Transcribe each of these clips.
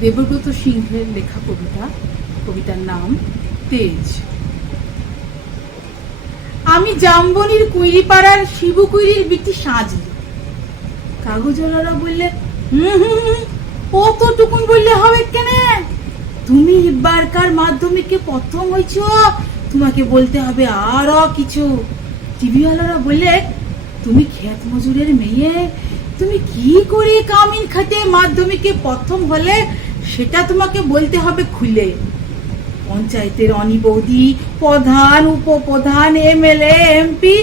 দেবব্রত সিংহের লেখা কবিতা। কবিতার নাম তেজ। আমি জামবনির কুইরিপাড়ার শিবু কুইরির বিটি সাজলি। কাগজওয়ালারা বললে অতটুকুন বললে হবে কেন? তুমি এবারকার মাধ্যমিকে প্রথম হয়েছ, তোমাকে বলতে হবে আরো কিছু। টিভিওয়ালারা বললে তুমি ক্ষেত মজুরের মেয়ে, তুমি কি করে কামিন খাতে মাধ্যমিকে প্রথম হলে সেটা তোমাকে বলতে হবে খুলে। পঞ্চায়েতের অনি বৌদি, প্রধান, উপপ্রধান, এমএলএ, এমপি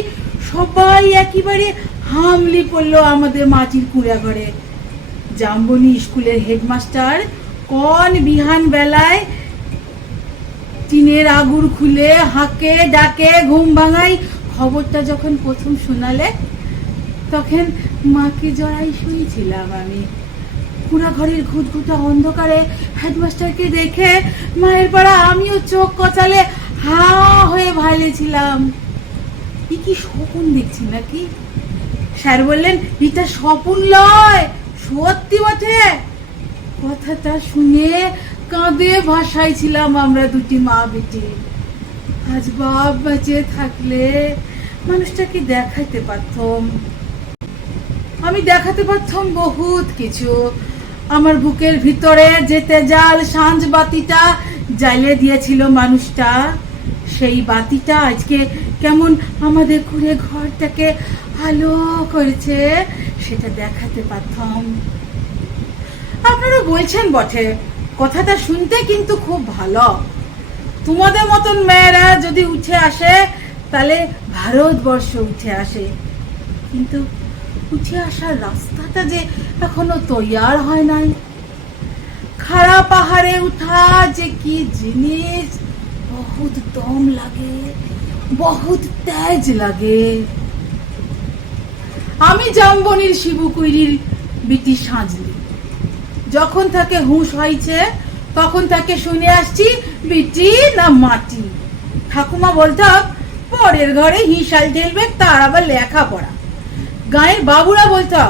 সবাই একেবারে হামলি পড়লো আমাদের মাটির কুড়া ঘরে। জামবনি স্কুলের হেডমাস্টার কোন বিহান বেলায় টিনের আগুর খুলে হাঁকে ডাকে ঘুম ভাঙাই খবরটা যখন প্রথম শোনালে, তখন মাকে জড়াই শুয়েছিলাম আমি। পুরা ঘরের ঘুটঘুটা অন্ধকারে হেডমাস্টারকে দেখে মায়ের পাড়া আমিও চোখ কচালে হা হয়ে ভাইলেছিলাম। কি স্বপ্ন দেখছি নাকি? স্যার বললেন এটা স্বপ্ন লয়, সত্যি বটে। কথাটা শুনে কাঁদে ভাসাইছিলাম আমরা দুটি মা বেটি। আজ বাপ বেঁচে থাকলে মানুষটাকে দেখাইতে পারতাম, আমি দেখাতে পারতাম বহুত কিছু। আমার বুকের ভিতরে যেতে জাল সাঁঝ বাতিটা জ্বালিয়ে দিয়েছিল মানুষটা, সেই বাতিটা আজকে কেমন আমাদের ঘুরে ঘরটাকে আলো করেছে সেটা দেখাতে পারতাম। আপনারা বলছেন বটে, কথাটা শুনতে কিন্তু খুব ভালো। তোমাদের মতন মেয়েরা যদি উঠে আসে তাহলে ভারতবর্ষ উঠে আসে, কিন্তু উঠে আসার রাস্তাটা যে এখনো তৈয়ার হয় নাই। খাড়া পাহাড়ে উঠা যে কি জিনিস, বহুত দম লাগে, বহুত তেজ লাগে। আমি জামবনির শিবু কুইরির বিটি সাজলি। যখন তাকে হুঁশ হয়েছে তখন তাকে শুনে আসছি বিটি না মাটি। ঠাকুমা বলতো পরের ঘরে হিসাল ঢেলবে, তার আবার লেখাপড়া। গায়ের বাবুরা বলতো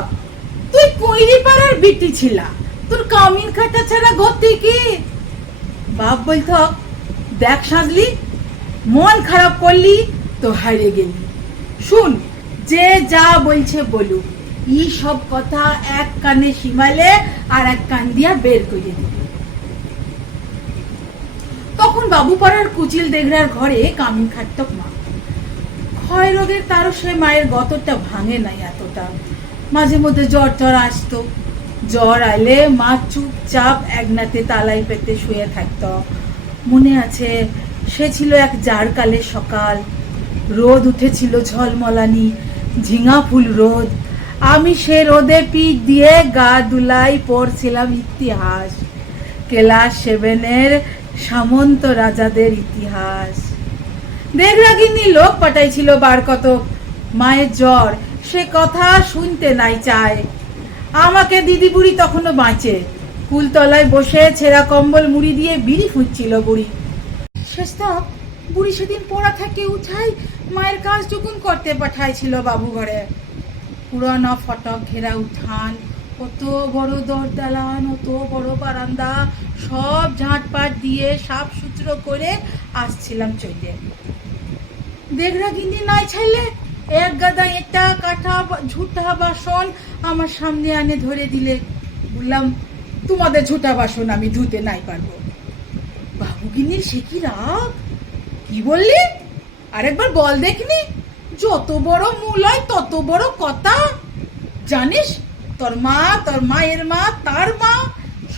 তুই কুইরি পাড়ার বিটি ছিলা, তোর কামিন খাটা ছাড়া গতি কি? বাপ বলতো দেখ সাজলি, মন খারাপ করলি তো হারিয়ে গেলি। শুন, যে যা বলছে বলুক, এই সব কথা এক কানে শিমালে আর এক কান দিয়া বের করে দিবি। তখন বাবুপাড়ার কুচিল দেগড়ার ঘরে কামিন খাটত মা। ক্ষয় রোগের তারও সে মায়ের গতটা ভাঙে নাই এতটা। মাঝে মধ্যে জ্বর টর আসতো, জ্বর আইলে মা চুপচাপ একনাতে তালাই পেতে শুয়ে থাকত। মনে আছে সে ছিল এক জারকালের সকাল, রোদ উঠেছিল ঝলমলানি, ঝিঙা ফুল রোদ। আমি সে রোদে পিঠ দিয়ে গা দুলাই পড়ছিলাম ইতিহাস, ক্লাস 7-এর সামন্ত রাজাদের ইতিহাস। দেড়রাগিনী লোক পাঠাইছিল বার কত। মায়ের জ্বর, সে কথা শুনতে নাই চায়। আমাকে দিদি বুড়ি তখনও বাঁচে, কুলতলায় বসে ছেঁড়া কম্বল মুড়ি দিয়ে বিড়ি ফুঁচ্ছিল বুড়ি। শেষ তক বুড়ি সেদিন পড়া থেকে উঠাই মায়ের কাজ টুকুন করতে পাঠাইছিল বাবু ঘরে। পুরানো ফটক ঘেরা উঠান, কত বড় দরদালান, অত বড় বারান্দা, সব ঝাঁটপাট দিয়ে সাফ সুতরো করে আসছিলাম চলে। দেগড়া গিন্নি নাই ছাইলে এক গাদা এটা কাঠা ঝুটা বাসন আমার সামনে আনে ধরে দিলে। বললাম তোমাদের ঝুটা বাসন আমি ধুতে নাই পারবো। বাবু গিন্নির সে কি রাগ! কি বললি? আরেকবার বল দেখনি। যত বড় মূল হয় তত বড় কথা। জানিস তোর মা, তোর মায়ের মা, তার মা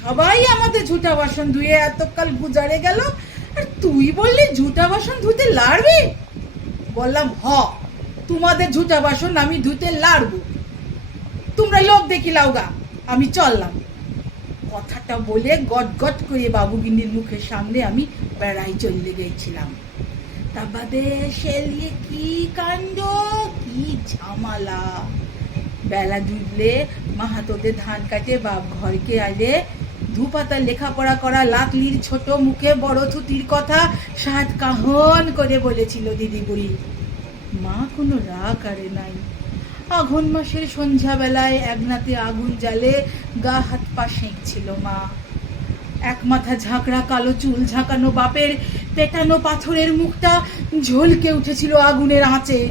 সবাই আমাদের ঝুটা বাসন ধুয়ে এতকাল গুজারে গেল, আর তুই বললি ঝুটা বাসন ধুতে লাড়বি? বললাম তোমাদের ঝুটা বাসন আমি ধুতে লাড়বো, তোমরা লোক দেখি লাউগা, আমি চললাম। কথাটা বলে গট গট করে বাবুগিন্নির মুখের সামনে আমি বেড়াই চলে গেছিলাম। তা বাদে সেলিয়ে কি কাণ্ড, কি ঝামালা। বেলা ডুবলে মাহাতোদের ধান কাটে বাপ ঘরকে আলে ধুপাতা লেখাপড়া করা লাকলির ছোট মুখে বড় থুতির কথা সাত কাহন করে বলেছিল দিদি বুড়ি। মা কোনো রাগ আরে নাই। আঘন মাসের সন্ধ্যা বেলায় একনাতে আগুন জ্বালে গা হাত পা সেঁকছিল মা। এক মাথা ঝাঁকড়া কালো চুল ঝাঁকানো বাপের পেটানো পাথরের মুখটা ঝলকে উঠেছিল আগুনের আঁচে।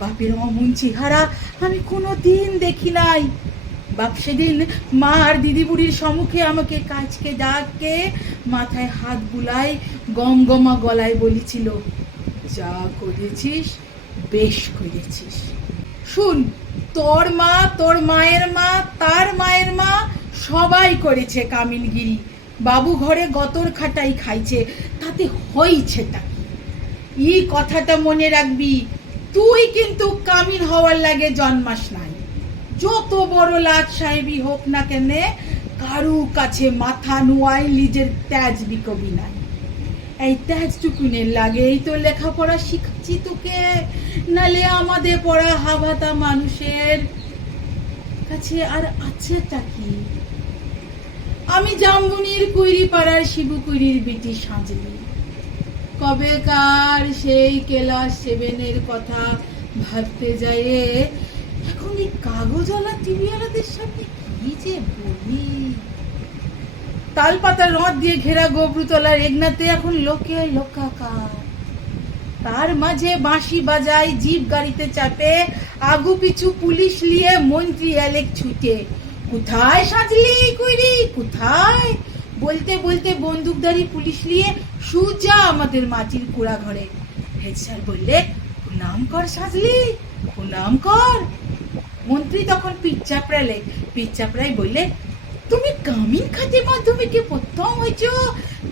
বাপের অমন চেহারা আমি কোনো দিন দেখি নাই। বাপ সেদিন মা আর দিদি বুড়ির সম্মুখে আমাকে কাছকে ডাকে মাথায় হাত বুলাই গমগমা গলায় বলেছিল, যা করেছিস বেশ করেছিস। শুন, তোর মা, তোর মায়ের মা, তার মায়ের মা সবাই করেছে কামিনগিরি। বাবু ঘরে গতর খাটাই খাইছে, তাতে হইছেটা কি? এই কথাটা মনে রাখবি, তুই কিন্তু কামিন হওয়ার লাগে জন্মাস নাই। যত বড় লাট সাহেবই হোক না কেন, কারু কাছে মাথা নুয়াই নিজের তেজ বিকবি নাই। এই তেজটুকুনের লাগেই তো লেখাপড়া শিখাচ্ছি তোকে, নালে আমাদের পড়া হাভাতা মানুষের কাছে আর আছেটা কি? আমি জামবুনির কুইরি পাড়ার শিবু কুইরির বিটি সাজলি। কবেকার সেই ক্লাস 7-এর কথা ভাবতে যায় এখন এই কাগজওয়ালা টিভিওয়ালাদের সামনে কি যে বলি। তালপাতা রথ দিয়ে ঘেরা গবরুতলার এগনাতে এখন লোকে লোকাকার। তার মাঝে বাঁশি বাজায়, জিপ গাড়িতে চাপে, আগু পিছু পুলিশ নিয়ে মন্ত্রী এলেক ছুটে। কোথায় সাজলি কুইরি, কোথায়? বলতে বলতে বন্দুকধারী পুলিশ নিয়ে সুজা আমাদের মাটির কুড়া ঘরে। হেড স্যার বললে, প্রণাম কর সাজলি, প্রণাম কর। মন্ত্রী তখন পিঠ চাপড়াই বললে, তুমি কামিন খাতে মাধ্যমিকে প্রথম হয়েছ,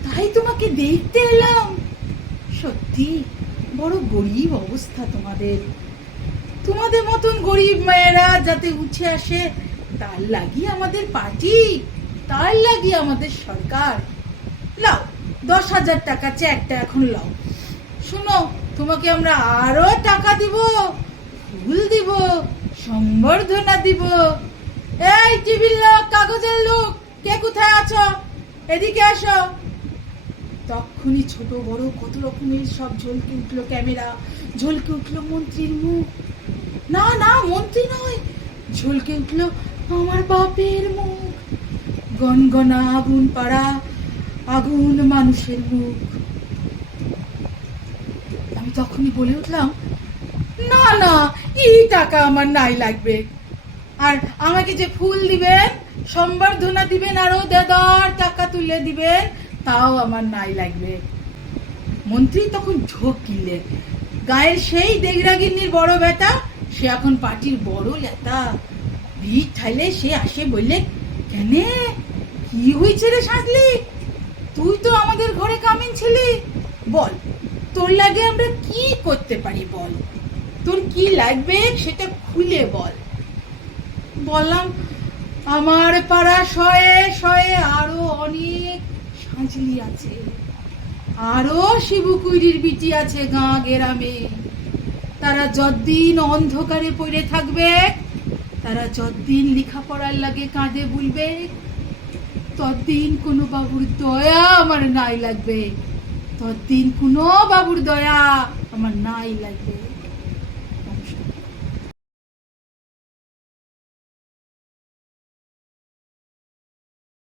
তাই তোমাকে দেখতে এলাম। সত্যি বড় গরিব অবস্থা তোমাদের। তোমাদের মতন গরিব মেয়েরা যাতে উঠে আসে, তার লাগি আমাদের পার্টি, তার লাগি আমাদের সরকার। লাও 10,000 টাকা চেকটা এখন লাও। শুনো, তোমাকে আমরা আরো টাকা দিব, ফুল দিব, সম্বর্ধনা দিব। এই টিভির লোক, কাগজের লোক, কে কোথায় আছো? এদিকে আসো। তখনই ছোট বড় কত রকমের সব ঝলকে উঠলো ক্যামেরা, ঝলকে উঠলো মন্ত্রীর মুখ। না না, মন্ত্রী নয়, ঝলকে উঠলো আমার বাপের মুখ। গনগনা আগুন পাড়া আগুন মানুষের মুখ। আমি তখনই বলে উঠলাম, না না, এই টাকা আমার নাই লাগবে। আর আমাকে যে ফুল দিবেন, সম্বর্ধনা দিবেন, আরো 1,000 টাকা তুলে দিবেন, তাও আমার নাই লাগবে। মন্ত্রী তখন ঝোঁক কিনলেন। গায়ের সেই দেগরাগিনীর বড় বেটা, সে এখন পার্টির বড় নেতা। ভিড় ঠাইলে সে আসে বললে, কেনে কি হয়েছে রে সাজলি? তুই তো আমাদের ঘরে কামিন ছিলি, বল তোর লাগে আমরা কি করতে পারি, বল তোর কি লাগবে সেটা খুলে বল। বললাম, আমার পাড়া শয়ে শয়ে আরো অনেক সাজলি আছে, আরো শিবু কুইরির বিটি আছে গাঁ গেরামে। তারা যতদিন অন্ধকারে পড়ে থাকবে, তারা যতদিন লেখাপড়ার লাগে কাঁদে বুলবে, ততদিন কোনো বাবুর দয়া আমার নাই লাগবে, ততদিন কোনো বাবুর দয়া আমার নাই লাগবে।